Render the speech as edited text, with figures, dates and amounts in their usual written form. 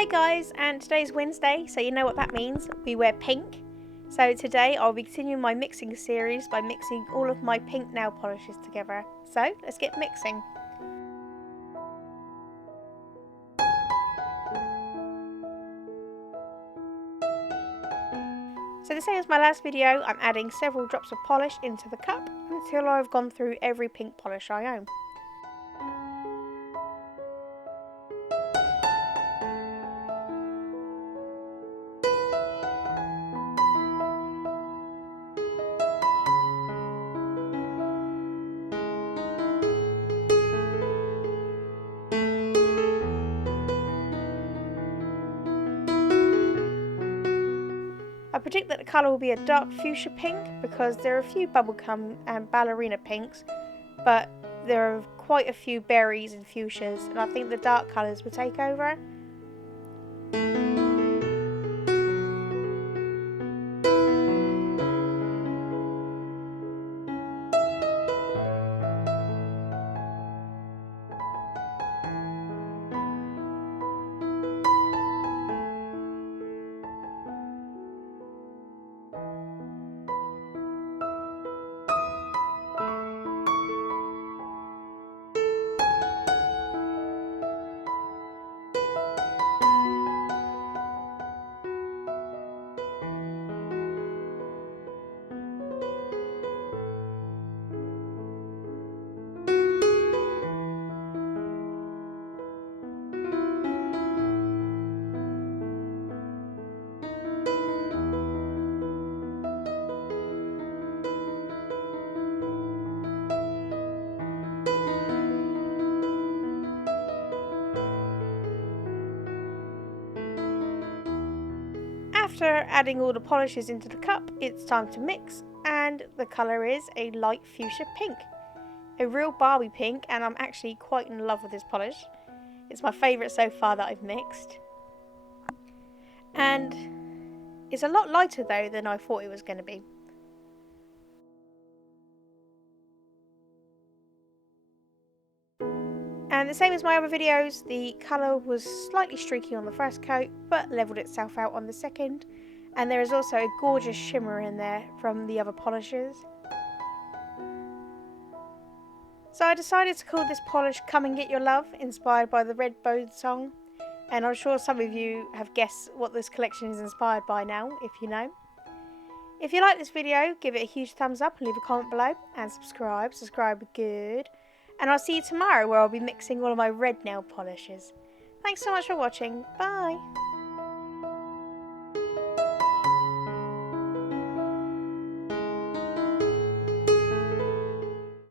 Hey guys, and today's Wednesday, so you know what that means. We wear pink. So today I'll be continuing my mixing series by mixing all of my pink nail polishes together. So let's get mixing. So the same as my last video, I'm adding several drops of polish into the cup until I've gone through every pink polish I own. I predict that the colour will be a dark fuchsia pink because there are a few bubblegum and ballerina pinks, but there are quite a few berries and fuchsias, and I think the dark colours will take over. After adding all the polishes into the cup, it's time to mix, and the colour is a light fuchsia pink. A real Barbie pink, and I'm actually quite in love with this polish. It's my favourite so far that I've mixed. And it's a lot lighter though than I thought it was going to be. And the same as my other videos, the colour was slightly streaky on the first coat, but levelled itself out on the second. And there is also a gorgeous shimmer in there from the other polishes. So I decided to call this polish Come and Get Your Love, inspired by the Redbone song. And I'm sure some of you have guessed what this collection is inspired by now, if you know. If you like this video, give it a huge thumbs up and leave a comment below. And subscribe would be good. And I'll see you tomorrow where I'll be mixing all of my red nail polishes. Thanks so much for watching. Bye!